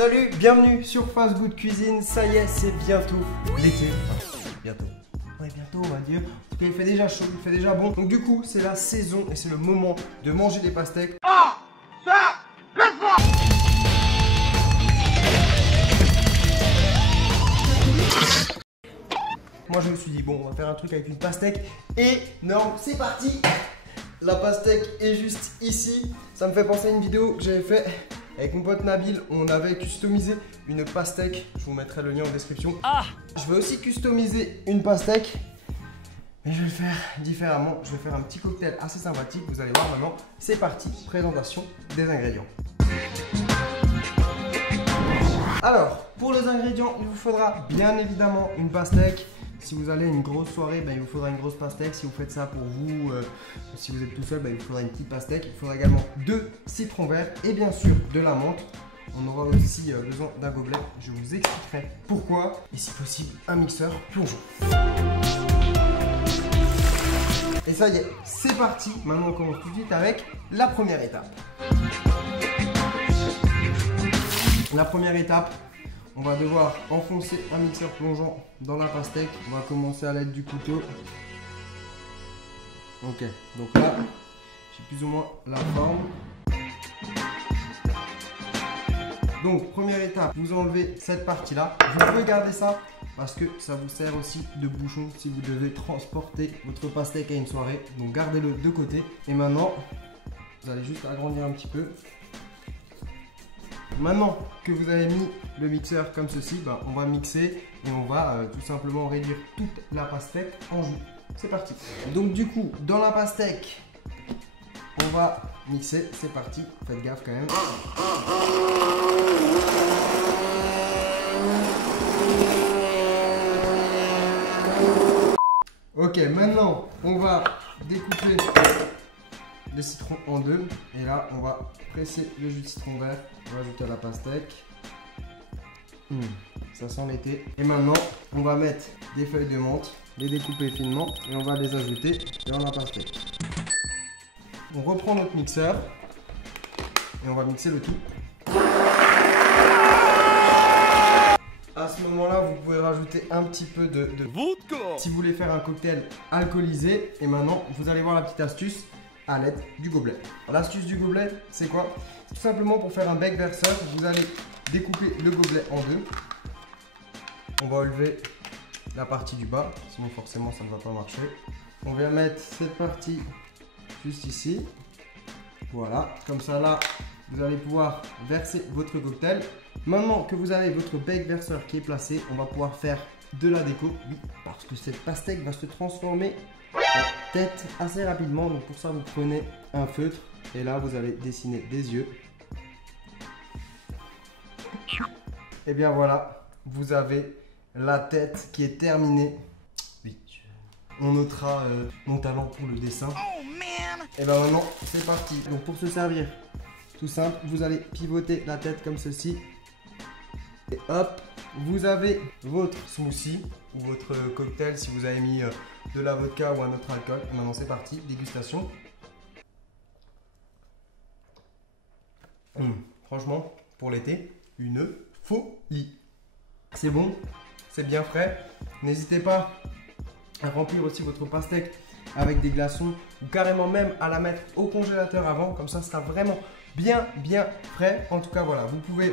Salut, bienvenue sur Fast Good Cuisine. Ça y est, c'est bientôt l'été. Enfin, bientôt. Ouais, bientôt, on va dire. En tout cas, il fait déjà chaud, il fait déjà bon. Donc, du coup, c'est la saison et c'est le moment de manger des pastèques. Ah, ça, laisse-moi. Moi, je me suis dit, bon, on va faire un truc avec une pastèque énorme. C'est parti. La pastèque est juste ici. Ça me fait penser à une vidéo que j'avais fait avec mon pote Nabil. On avait customisé une pastèque. Je vous mettrai le lien en description. Je vais aussi customiser une pastèque, mais je vais le faire différemment. Je vais faire un petit cocktail assez sympathique. Vous allez voir maintenant. C'est parti. Présentation des ingrédients. Alors, pour les ingrédients, il vous faudra bien évidemment une pastèque. Si vous allez à une grosse soirée, il vous faudra une grosse pastèque. Si vous faites ça pour vous, si vous êtes tout seul, il vous faudra une petite pastèque. Il faudra également 2 citrons verts et bien sûr de la menthe. On aura aussi besoin d'un gobelet. Je vous expliquerai pourquoi. Et si possible, un mixeur plongeon. Et ça y est, c'est parti. Maintenant, on commence tout de suite avec la première étape. La première étape, on va devoir enfoncer un mixeur plongeant dans la pastèque. On va commencer à l'aide du couteau. Ok, donc là, j'ai plus ou moins la forme. Donc, première étape, vous enlevez cette partie-là. Vous pouvez garder ça parce que ça vous sert aussi de bouchon si vous devez transporter votre pastèque à une soirée. Donc, gardez-le de côté. Et maintenant, vous allez juste agrandir un petit peu. Maintenant que vous avez mis le mixeur comme ceci, on va mixer et on va tout simplement réduire toute la pastèque en jus. C'est parti. Donc du coup, dans la pastèque, on va mixer. C'est parti. Faites gaffe quand même. Ok, maintenant, on va découper le citron en deux et là on va presser le jus de citron vert, on va ajouter à la pastèque. Ça sent l'été. Et maintenant on va mettre des feuilles de menthe, les découper finement et on va les ajouter dans la pastèque. On reprend notre mixeur et on va mixer le tout. À ce moment là vous pouvez rajouter un petit peu de vodka si vous voulez faire un cocktail alcoolisé. Et maintenant vous allez voir la petite astuce à l'aide du gobelet. L'astuce du gobelet, c'est quoi? C'est tout simplement pour faire un bec verseur. Vous allez découper le gobelet en deux. On va enlever la partie du bas, sinon forcément ça ne va pas marcher. On vient mettre cette partie juste ici. Voilà, comme ça là, vous allez pouvoir verser votre cocktail. Maintenant que vous avez votre bec verseur qui est placé, on va pouvoir faire de la déco. Oui, parce que cette pastèque va se transformer en tête assez rapidement. Donc pour ça vous prenez un feutre et là vous allez dessiner des yeux. Et bien voilà, vous avez la tête qui est terminée. Oui, on notera mon talent pour le dessin. Et bien maintenant c'est parti. Donc pour se servir, tout simple, vous allez pivoter la tête comme ceci. Et hop, vous avez votre smoothie ou votre cocktail si vous avez mis de la vodka ou un autre alcool. Et maintenant c'est parti, dégustation. Franchement, pour l'été, une folie. C'est bon, c'est bien frais. N'hésitez pas à remplir aussi votre pastèque avec des glaçons ou carrément même à la mettre au congélateur avant. Comme ça sera vraiment bien frais. En tout cas voilà, vous pouvez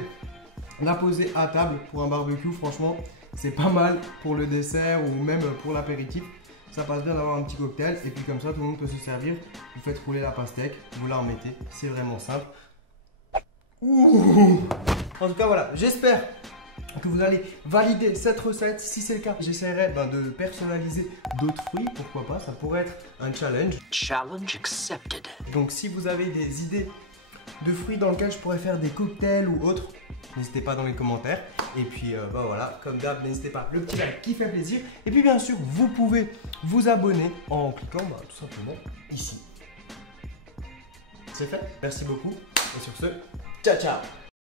la poser à table pour un barbecue. Franchement, c'est pas mal pour le dessert ou même pour l'apéritif. Ça passe bien d'avoir un petit cocktail et puis comme ça tout le monde peut se servir. Vous faites rouler la pastèque, vous la remettez, c'est vraiment simple. Ouh. En tout cas voilà, j'espère que vous allez valider cette recette. Si c'est le cas, j'essaierai de personnaliser d'autres fruits, pourquoi pas, ça pourrait être un challenge. Challenge accepted. Donc si vous avez des idées de fruits dans lesquels je pourrais faire des cocktails ou autres, n'hésitez pas dans les commentaires. Et puis voilà, comme d'hab, n'hésitez pas, le petit like qui fait plaisir. Et puis bien sûr, vous pouvez vous abonner en cliquant tout simplement ici. C'est fait, merci beaucoup. Et sur ce, ciao ciao.